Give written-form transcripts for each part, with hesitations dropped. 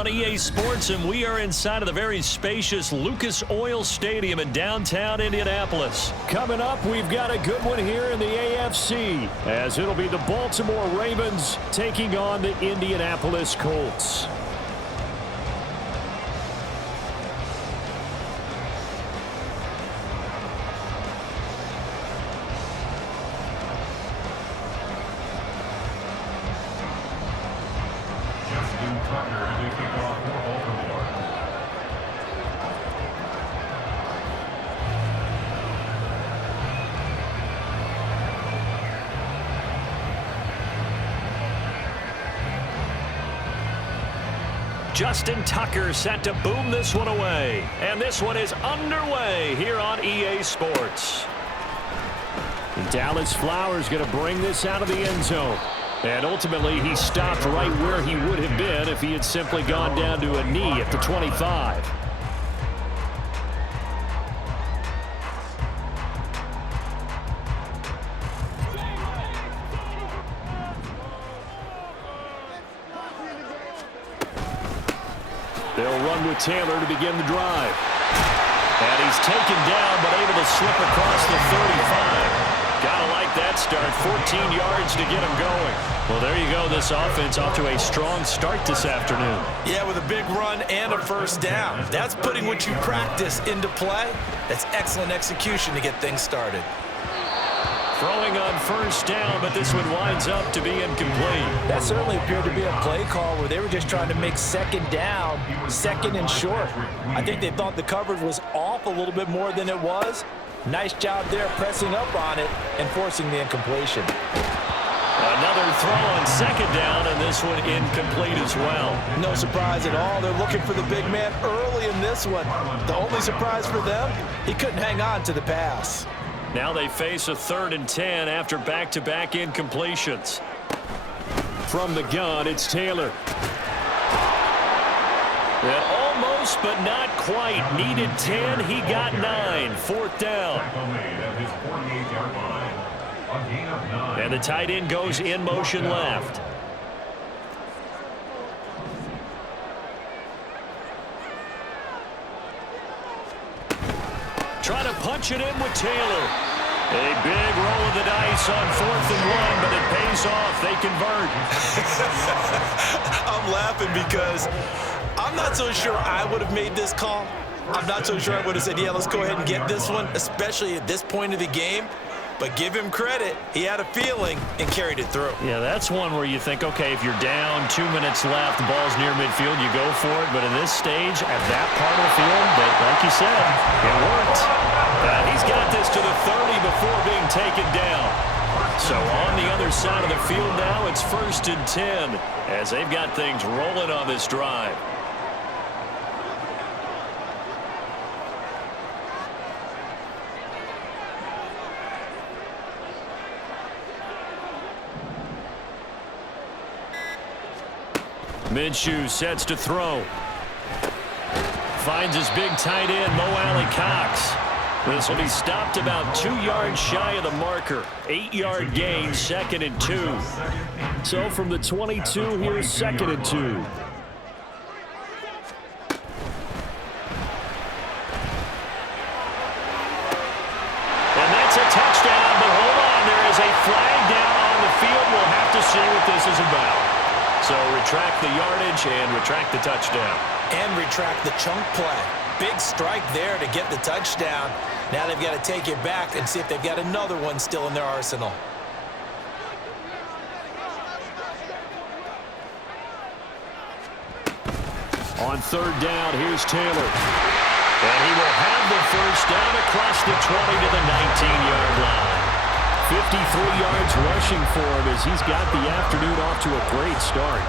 on EA Sports, and we are inside of the very spacious Lucas Oil Stadium in downtown Indianapolis. Coming up, we've got a good one here in the AFC, as it'll be the Baltimore Ravens taking on the Indianapolis Colts. Justin Tucker set to boom this one away. And this one is underway here on EA Sports. And Dallas Flowers going to bring this out of the end zone. And ultimately, he stopped right where he would have been if he had simply gone down to a knee at the 25. They'll run with Taylor to begin the drive. And he's taken down, but able to slip across the 35. Gotta like that start. 14 yards to get him going. Well, there you go. This offense off to a strong start this afternoon. Yeah, with a big run and a first down. That's putting what you practice into play. That's excellent execution to get things started. Throwing on first down, but this one winds up to be incomplete. That certainly appeared to be a play call where they were just trying to make second down, second and short. I think they thought the coverage was off a little bit more than it was. Nice job there pressing up on it and forcing the incompletion. Another throw on second down, and this one incomplete as well. No surprise at all. They're looking for the big man early in this one. The only surprise for them, he couldn't hang on to the pass. Now they face a 3rd and 10 after back-to-back incompletions. From the gun, it's Taylor. And almost, but not quite. Needed 10, he got 9. 4th down. And the tight end goes in motion left. Trying to punch it in with Taylor. A big roll of the dice on 4th and 1, but it pays off. They convert. I'm laughing because I'm not so sure I would have made this call. I'm not so sure I would have said, yeah, let's go ahead and get this one, especially at this point of the game. But give him credit. He had a feeling and carried it through. Yeah, that's one where you think, okay, if you're down, 2 minutes left, the ball's near midfield, you go for it. But in this stage, at that part of the field, that, like you said, it worked. And he's got this to the 30 before being taken down. So on the other side of the field now, it's 1st and 10 as they've got things rolling on this drive. Minshew sets to throw. Finds his big tight end, Mo Alley-Cox. This will be stopped about 2 yards shy of the marker. 8-yard gain, 2nd and 2. So from the 22, here's 2nd and 2. And that's a touchdown, but hold on. There is a flag down on the field. We'll have to see what this is about. So retract the yardage and retract the touchdown. And retract the chunk play. Big strike there to get the touchdown. Now they've got to take it back and see if they've got another one still in their arsenal. On 3rd down, here's Taylor. And he will have the first down across the 20 to the 19-yard line. 53 yards rushing for him as he's got the afternoon off to a great start.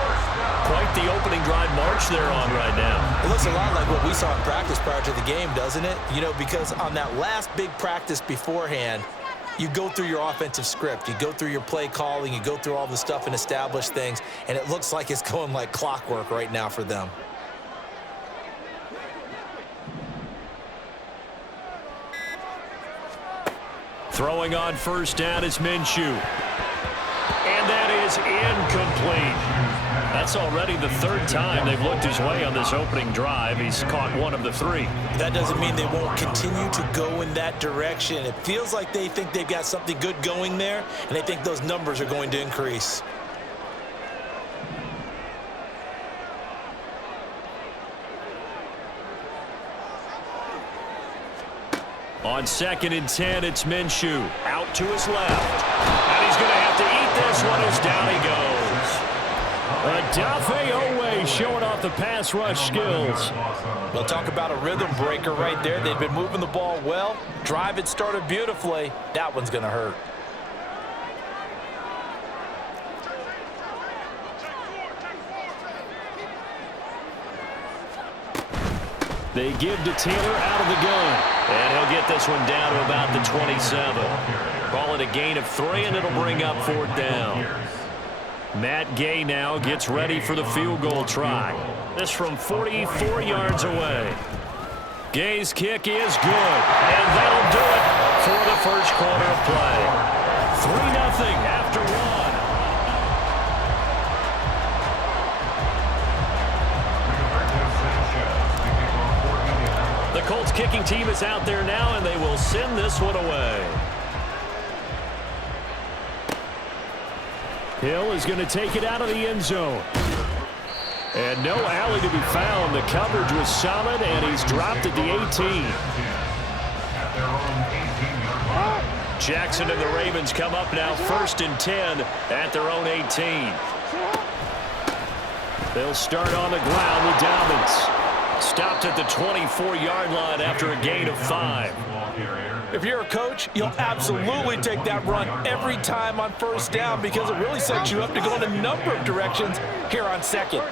Quite the opening drive march they're on right now. It looks a lot like what we saw in practice prior to the game, doesn't it? You know, because on that last big practice beforehand, you go through your offensive script. You go through your play calling. You go through all the stuff and establish things. And it looks like it's going like clockwork right now for them. Throwing on first down is Minshew. And that is incomplete. That's already the third time they've looked his way on this opening drive. He's caught one of the three. That doesn't mean they won't continue to go in that direction. It feels like they think they've got something good going there, and they think those numbers are going to increase. On 2nd and 10, it's Minshew. Out to his left. And he's going to have to eat this one as down he goes. Odafe Owe showing off the pass rush skills. Well, talk about a rhythm breaker right there. They've been moving the ball well. Drive it started beautifully. That one's going to hurt. They give to Taylor out of the gun. And he'll get this one down to about the 27. Call it a gain of 3, and it'll bring up 4th down. Matt Gay now gets ready for the field goal try. This from 44 yards away. Gay's kick is good, and that'll do it for the first quarter of play. 3-0 after 1. The Colts kicking team is out there now, and they will send this one away. Hill is going to take it out of the end zone. And no alley to be found. The coverage was solid, and he's dropped at the 18. Jackson and the Ravens come up now 1st and 10 at their own 18. They'll start on the ground with Dobbins. Stopped at the 24-yard line after a gain of 5. If you're a coach, you'll absolutely take that run every time on 1st down because it really sets you up to go in a number of directions here on 2nd.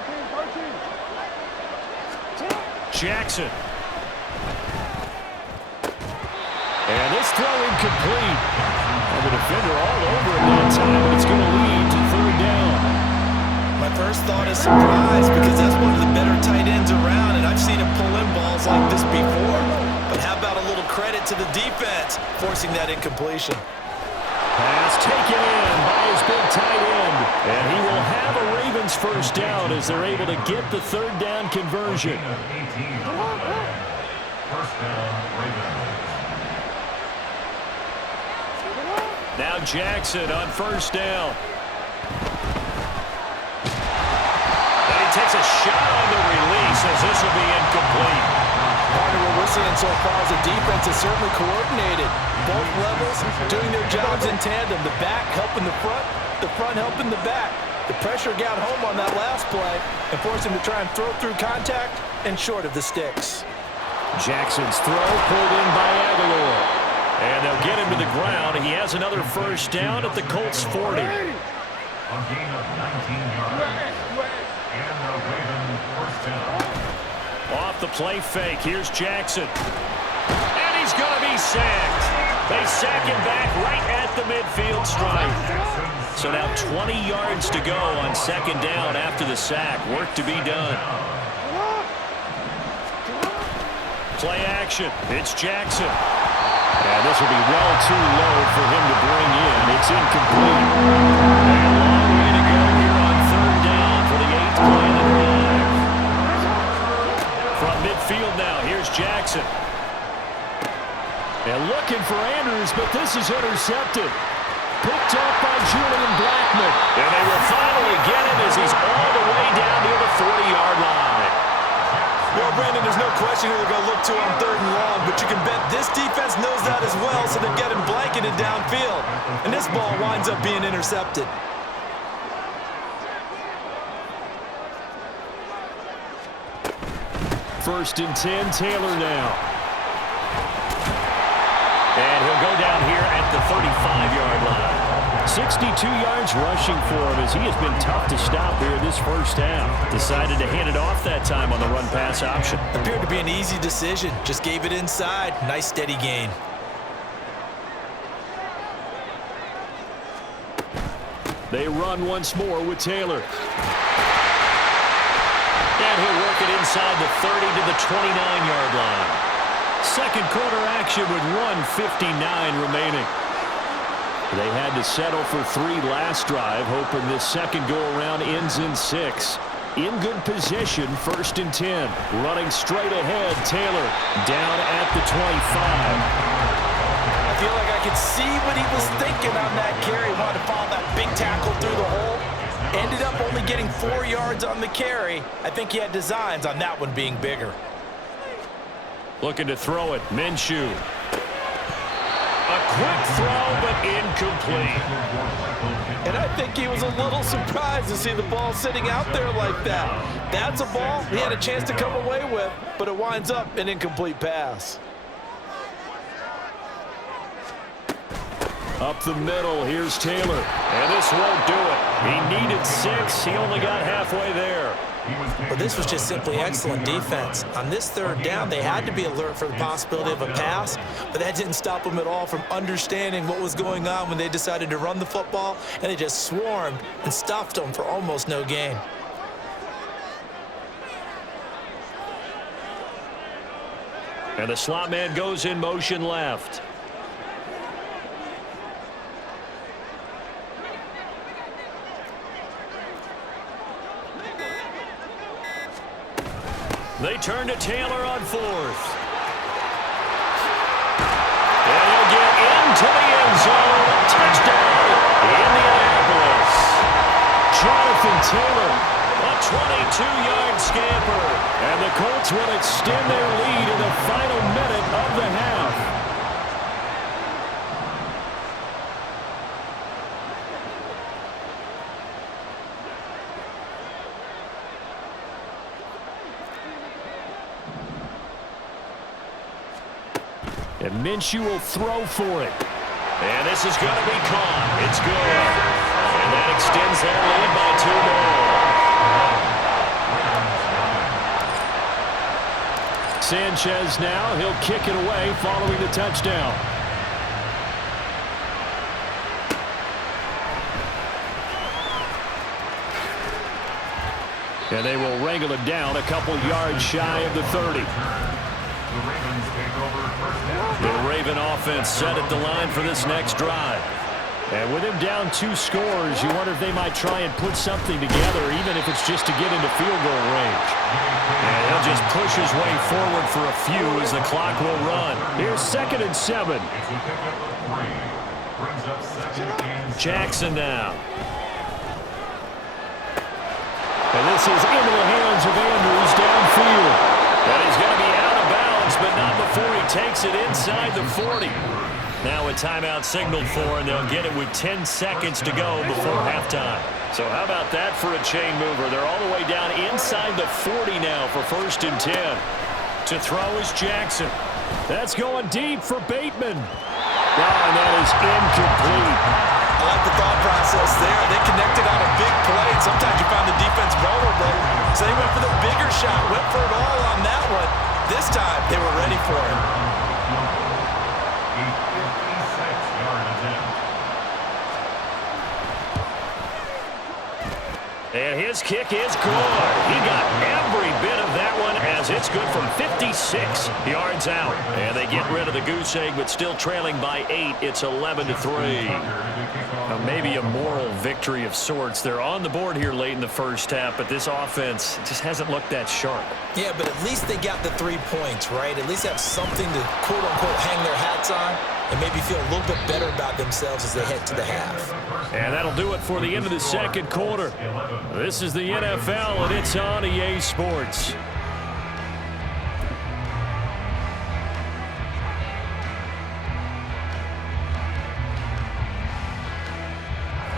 Jackson. And this throw incomplete. And the defender all over it that time, but it's going to lead to 3rd down. My first thought is surprise because that's one of the better tight ends around, and I've seen him pull in balls like this before. But how about a little credit to the defense forcing that incompletion? Pass taken in by his big tight end. And he will have a Ravens 1st down as they're able to get the 3rd down conversion. Now Jackson on 1st down. Takes a shot on the release as this will be incomplete. Part of what we're seeing so far is the defense is certainly coordinated. Both levels doing their jobs in tandem. The back helping the front helping the back. The pressure got home on that last play and forced him to try and throw through contact and short of the sticks. Jackson's throw pulled in by Aguilar. And they'll get him to the ground. He has another 1st down at the Colts 40. A gain of 19 yards. Off the play fake. Here's Jackson. And he's going to be sacked. They sack him back right at the midfield stripe. So now 20 yards to go on 2nd down after the sack. Work to be done. Play action. It's Jackson. And this will be well too low for him to bring in. It's incomplete. And a long way to go here on 3rd down for the 8th play of the drive. From midfield now, here's Jackson. And looking for Andrews, but this is intercepted. Picked up by Julian Blackman. And they will finally get him as he's all the way down near the 40-yard line. Well, Brandon, there's no question who they're going to look to on 3rd and long, but you can bet this defense knows that as well, so they've got him blanketed downfield. And this ball winds up being intercepted. First and 10, Taylor now. And he'll go down here at the 35-yard line. 62 yards rushing for him as he has been tough to stop here this 1st half. Decided to hand it off that time on the run-pass option. Appeared to be an easy decision. Just gave it inside. Nice steady gain. They run once more with Taylor. And he'll work it inside the 30 to the 29-yard line. Second quarter action with 1:59 remaining. They had to settle for 3 last drive, hoping this second go-around ends in 6. In good position, 1st and 10. Running straight ahead, Taylor down at the 25. I feel like I could see what he was thinking on that carry. Wanted to follow that big tackle through the hole. Ended up only getting 4 yards on the carry. I think he had designs on that one being bigger. Looking to throw it, Minshew. A quick throw, but incomplete. And I think he was a little surprised to see the ball sitting out there like that. That's a ball he had a chance to come away with, but it winds up an incomplete pass. Up the middle, here's Taylor. And this won't do it. He needed 6. He only got halfway there. Well, this was just simply excellent defense. On this 3rd down, they had to be alert for the possibility of a pass, but that didn't stop them at all from understanding what was going on when they decided to run the football, and they just swarmed and stuffed them for almost no gain. And the slot man goes in motion left. They turn to Taylor on 4th. And he'll get into the end zone. Touchdown, Indianapolis. Jonathan Taylor, a 22-yard scamper. And the Colts will extend their lead in the final minute of the half. And Minshew will throw for it. And this is going to be caught. It's good. And that extends their lead by 2 more. Sanchez now. He'll kick it away following the touchdown. And they will wrangle it down a couple yards shy of the 30. The Raven offense set at the line for this next drive. And with him down 2 scores, you wonder if they might try and put something together, even if it's just to get into field goal range. And he'll just push his way forward for a few as the clock will run. Here's 2nd and 7. Jackson now. And this is into the hands of Andrews downfield. And he's going to be out of bounds, but not before he takes it inside the 40. Now a timeout signaled for, and they'll get it with 10 seconds to go before halftime. So how about that for a chain mover? They're all the way down inside the 40 now for 1st and 10. To throw is Jackson. That's going deep for Bateman. And that is incomplete. I like the thought process there. They connected on a big play, and sometimes you find the defense vulnerable. So they went for the bigger shot, went for it all on that one. This time, they were ready for it. And his kick is good. He got every bit of that one as it's good from 56 yards out. And they get rid of the goose egg, but still trailing by 8. It's 11-3. Maybe a moral victory of sorts. They're on the board here late in the first half, but this offense just hasn't looked that sharp. Yeah, but at least they got the 3 points, right? At least have something to, quote-unquote, hang their hats on and maybe feel a little bit better about themselves as they head to the half. And that'll do it for the end of the second quarter. This is the NFL, and it's on EA Sports.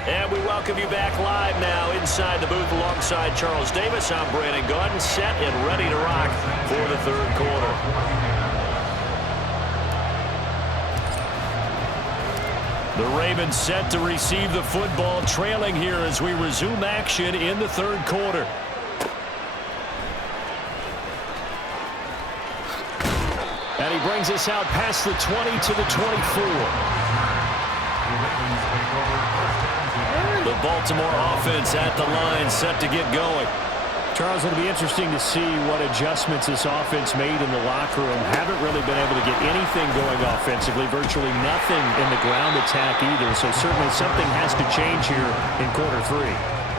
And we welcome you back live now inside the booth alongside Charles Davis. I'm Brandon Gaudin, set and ready to rock for the third quarter. The Ravens set to receive the football, trailing here as we resume action in the third quarter. And he brings us out past the 20 to the 24. The Baltimore offense at the line, set to get going. Charles, it'll be interesting to see what adjustments this offense made in the locker room. Haven't really been able to get anything going offensively, virtually nothing in the ground attack either. So certainly something has to change here in quarter 3.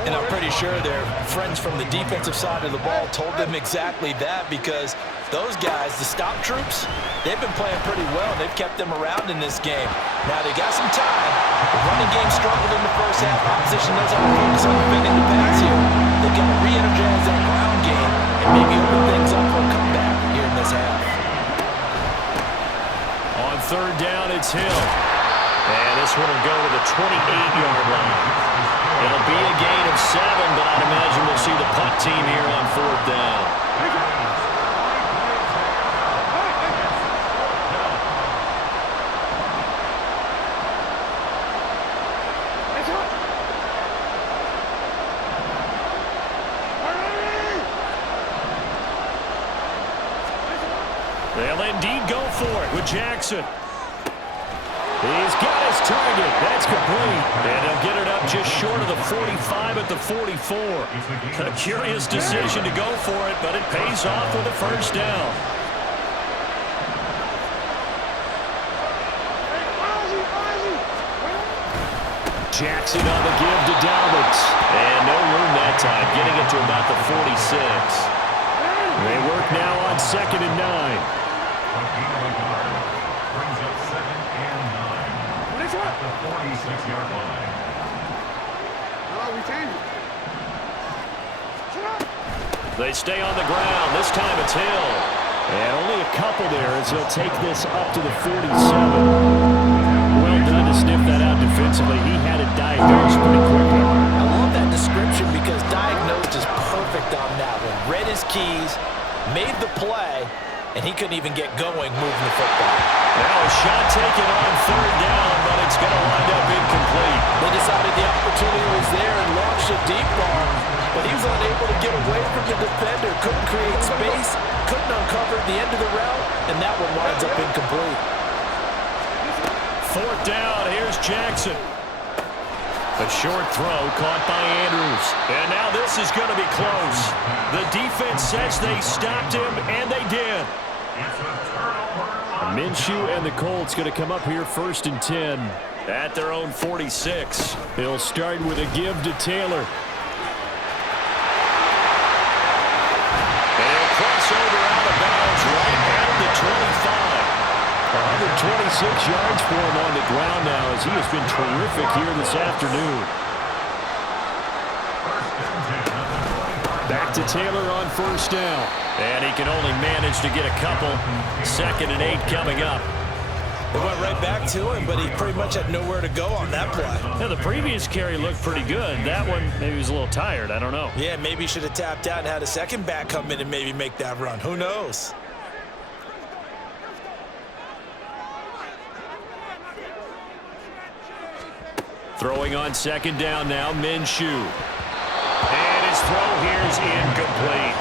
And I'm pretty sure their friends from the defensive side of the ball told them exactly that, because those guys, the stop troops, they've been playing pretty well. They've kept them around in this game. Now they got some time. The running game struggled in the first half. Opposition knows how to focus on defending the pass here. They've got to re-energize that ground game and maybe open things up for a comeback here in this half. On 3rd down, it's Hill. And this one will go to the 28-yard line. It'll be a gain of 7, but I'd imagine we'll see the punt team here on 4th down. They'll indeed go for it with Jackson. He's got his target. That's complete. And he'll get it up just short of the 45 at the 44. A curious decision to go for it, but it pays off with a 1st down. Jackson on the give to Dalbert. And no room that time, getting it to about the 46. They work now on 2nd and 9. Brings up 2nd and 9 at the 46-yard line. They stay on the ground. This time it's Hill. And only a couple there as he'll take this up to the 47. Well done to sniff that out defensively. He had it diagnosed pretty quickly. I love that description because diagnosed is perfect on that one. Read his keys, made the play, and he couldn't even get going moving the football. Now a shot taken on 3rd down, but it's going to wind up incomplete. They decided the opportunity was there and launched a deep ball, but he was unable to get away from the defender, couldn't create space, couldn't uncover the end of the route, and that one winds up incomplete. 4th down, here's Jackson. A short throw caught by Andrews. And now this is going to be close. The defense says they stopped him, and they did. Minshew and the Colts going to come up here 1st and 10 at their own 46. They'll start with a give to Taylor. And he'll cross over out of bounds right at the 25. 126 yards for him on the ground now as he has been terrific here this afternoon. Back to Taylor on 1st down. And he can only manage to get a couple. 2nd and 8 coming up. They went right back to him, but he pretty much had nowhere to go on that play. Yeah, the previous carry looked pretty good. That one, maybe he was a little tired. I don't know. Yeah, maybe he should have tapped out and had a second back come in and maybe make that run. Who knows? Throwing on 2nd down now, Minshew. And his throw here is incomplete.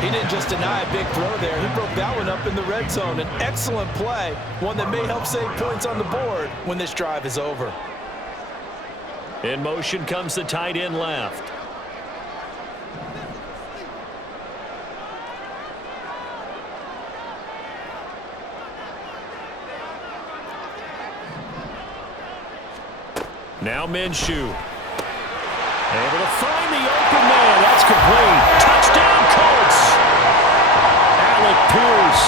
He didn't just deny a big throw there. He broke that one up in the red zone. An excellent play, one that may help save points on the board when this drive is over. In motion comes the tight end left. Now Minshew. Able to find the open man. That's complete. Touchdown, Colts. Alec Pierce,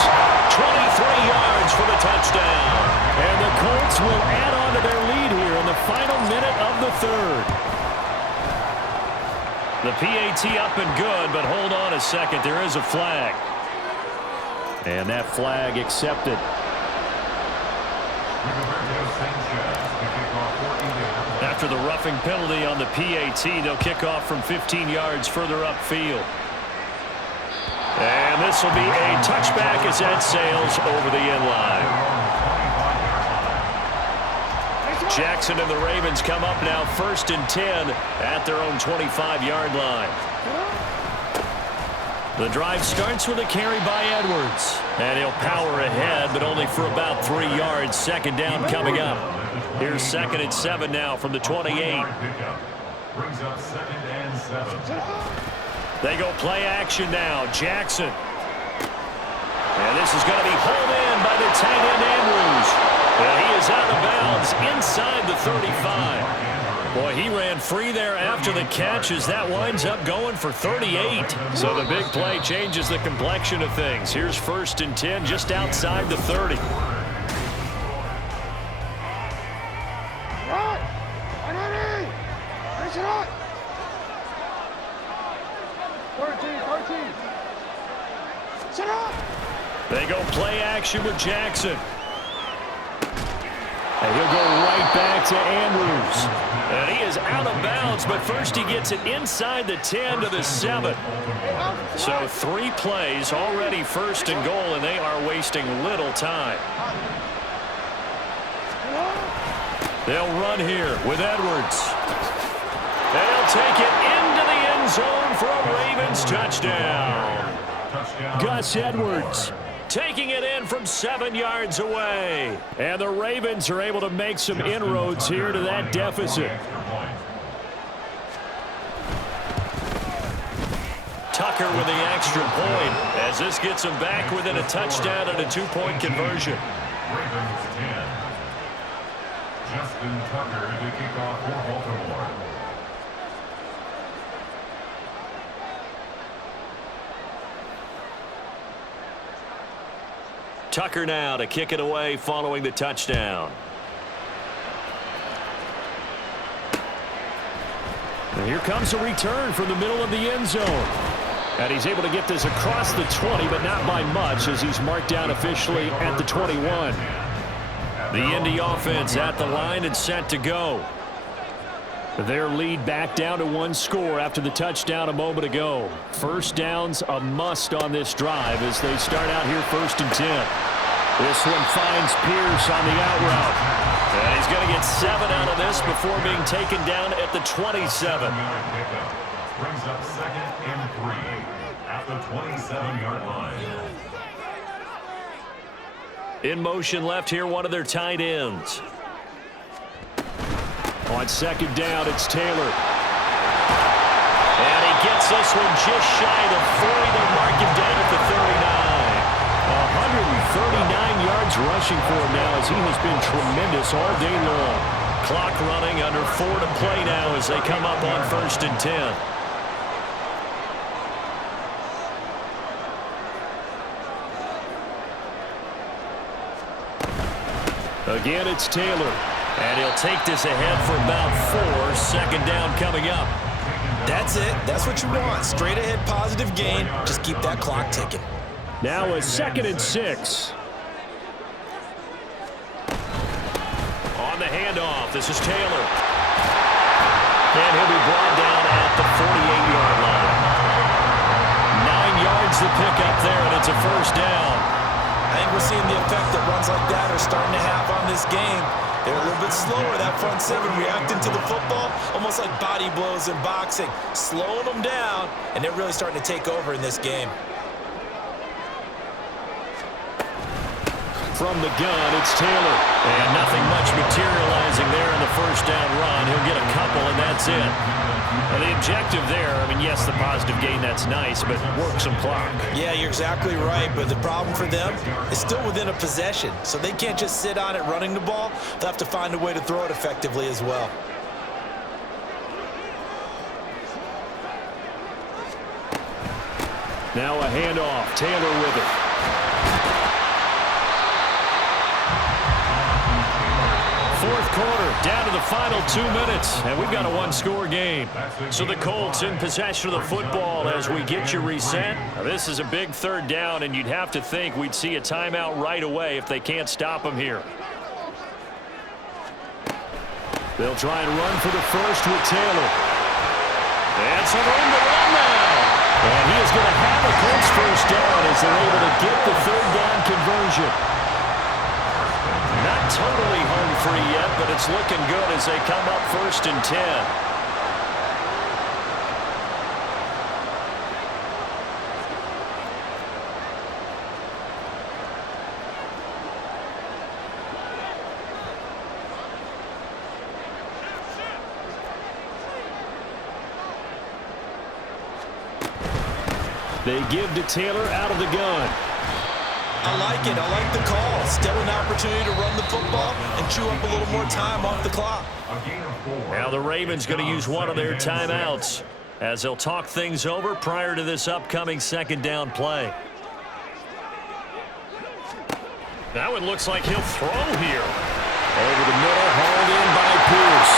23 yards for the touchdown. And the Colts will add on to their lead here in the final minute of the 3rd. The PAT up and good, but hold on a second. There is a flag. And that flag accepted. After the roughing penalty on the PAT, they'll kick off from 15 yards further upfield. And this will be a touchback as that sails over the end line. Jackson and the Ravens come up now 1st and 10 at their own 25-yard line. The drive starts with a carry by Edwards. And he'll power ahead, but only for about 3 yards. 2nd down coming up. Here's 2nd and 7 now from the 28. Brings up 2nd and 7. They go play action now. Jackson. And this is going to be hauled in by the tight end Andrews. And he is out of bounds inside the 35. Boy, he ran free there after the catch as that winds up going for 38. So the big play changes the complexion of things. Here's 1st and 10 just outside the 30. They go play action with Jackson. And he'll go right back to Andrews. And he is out of bounds, but first he gets it inside the 10 to the 7. So 3 plays, already 1st and goal, and they are wasting little time. They'll run here with Edwards. They'll take it into the end zone for a Ravens touchdown. Gus Edwards taking it in from 7 yards away. And the Ravens are able to make some inroads here to that deficit. Tucker with the extra point as this gets them back within a touchdown and a 2-point conversion. Ravens 10. Justin Tucker to kick off for Baltimore. Tucker now to kick it away following the touchdown. And here comes a return from the middle of the end zone. And he's able to get this across the 20, but not by much as he's marked down officially at the 21. The Indy offense at the line and set to go. Their lead back down to 1 score after the touchdown a moment ago. First down's a must on this drive as they start out here 1st and 10. This one finds Pierce on the out route. And he's going to get 7 out of this before being taken down at the 27. Brings up 2nd and 3 at the 27-yard line. In motion left here, one of their tight ends. On 2nd down, it's Taylor. And he gets this one just shy of 40. They'll mark him down at the 39. 139 yards rushing for him now as he has been tremendous all day long. Clock running, under 4 to play now as they come up on 1st and 10. Again, it's Taylor. And he'll take this ahead for about 4. 2nd down coming up. That's it. That's what you want. Straight ahead positive gain. Just keep that clock ticking. Now a 2nd and 6. On the handoff, this is Taylor. And he'll be brought down at the 48-yard line. 9 yards to pick up there, and it's a 1st down. I think we're seeing the effect that runs like that are starting to have on this game. They're a little bit slower, that front 7 reacting to the football, almost like body blows in boxing, slowing them down, and they're really starting to take over in this game. From the gun, it's Taylor. And nothing much materializing there in the 1st down run. He'll get a couple, and that's it. And the objective there, I mean, yes, the positive gain, that's nice, but work some clock. Yeah, you're exactly right, but the problem for them is still within a possession, so they can't just sit on it running the ball. They'll have to find a way to throw it effectively as well. Now a handoff. Taylor with it. Fourth quarter, down to the final 2 minutes, and we've got a 1-score game. So the Colts in possession of the football as we get you reset. Now, this is a big 3rd down, and you'd have to think we'd see a timeout right away if they can't stop them here. They'll try and run for the 1st with Taylor. And some room to run now. And he is going to have a Colts 1st down as they're able to get the 3rd down conversion. Not totally home free yet, but it's looking good as they come up 1st and 10. They give to Taylor out of the gun. I like it. I like the call. Still an opportunity to run the football and chew up a little more time off the clock. Now the Ravens going to use one of their timeouts as they'll talk things over prior to this upcoming second down play. Now it looks like he'll throw here. Over the middle, hauled in by Pierce.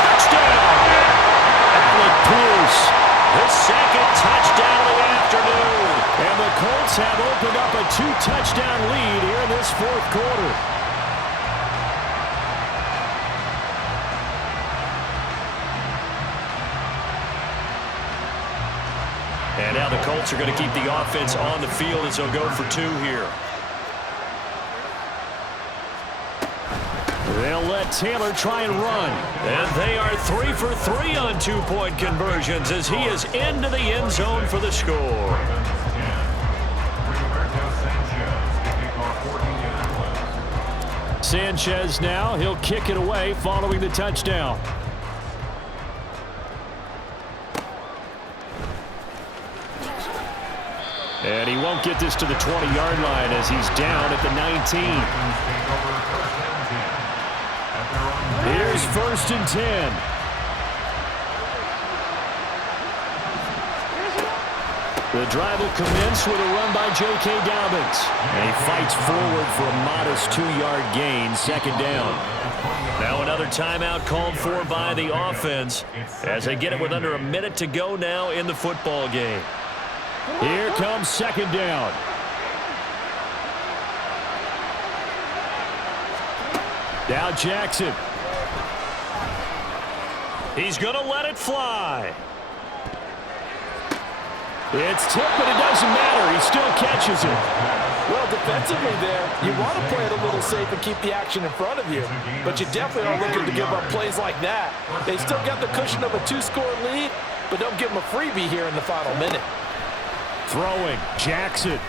Touchdown! Alec Pierce. His second touchdown of the afternoon. And the Colts have opened up a 2-touchdown lead here in this fourth quarter. And now the Colts are going to keep the offense on the field as they'll go for 2 here. They'll let Taylor try and run. And they are 3 for 3 on 2-point conversions as he is into the end zone for the score. Sanchez now, he'll kick it away following the touchdown. And he won't get this to the 20-yard line as he's down at the 19. Here's 1st and 10. The drive will commence with a run by J.K. Dobbins. And he fights forward for a modest 2-yard gain, second down. Now another timeout called for by the offense as they get it with under a minute to go now in the football game. Here comes second down. Now Jackson. He's going to let it fly. It's tipped, but it doesn't matter. He still catches it. Well, defensively there, you want to play it a little safe and keep the action in front of you. But you definitely aren't looking to give up plays like that. They still got the cushion of a 2-score lead, but don't give them a freebie here in the final minute. Throwing, Jackson.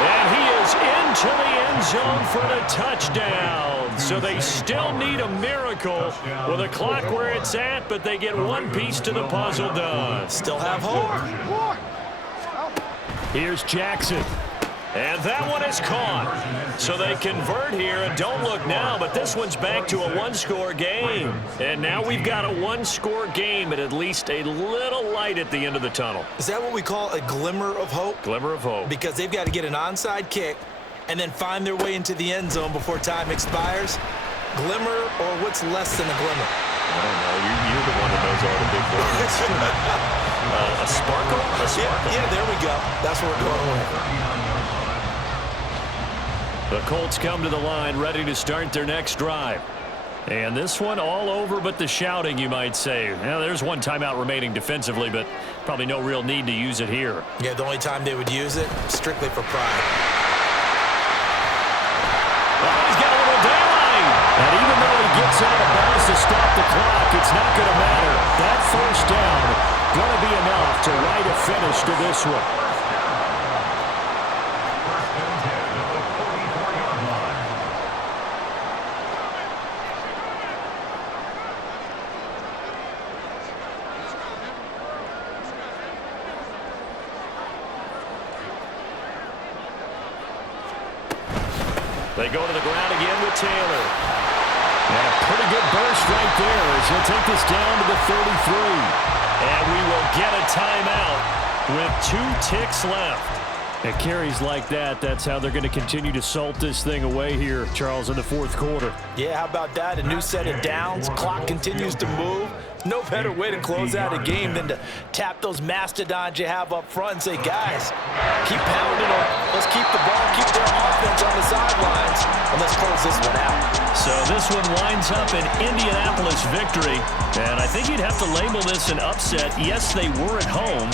And he is into the end zone for the touchdown. So they still need a miracle with a clock where it's at, but they get one piece to the puzzle done. Still have hope. Here's Jackson. And that one is caught. So they convert here, and don't look now, but this one's back to a 1-score game. And now we've got a 1-score game and at least a little light at the end of the tunnel. Is that what we call a glimmer of hope? Glimmer of hope. Because they've got to get an onside kick and then find their way into the end zone before time expires. Glimmer, or what's less than a glimmer? I don't know. You're the one that knows all the big words. A sparkle? A sparkle. Yeah, there we go. That's what we're going with. The Colts come to the line ready to start their next drive. And this one all over but the shouting, you might say. Now, there's one timeout remaining defensively, but probably no real need to use it here. Yeah, the only time they would use it, strictly for pride. Oh, he's got a little daylight. And even though he gets out of bounds to stop the clock, it's not going to matter. That first down going to be enough to write a finish to this one. They go to the ground again with Taylor. And a pretty good burst right there as he'll take this down to the 33. And we will get a timeout with 2 ticks left. At carries like that, that's how they're going to continue to salt this thing away here, Charles, in the fourth quarter. Yeah, how about that? A new set of downs. Clock continues to move. No better way to close out a game than to tap those mastodons you have up front and say, guys, keep pounding them. Let's keep the ball, keep their offense on the sidelines, and let's close this one out. So this one winds up an Indianapolis victory, and I think you'd have to label this an upset. Yes, they were at home,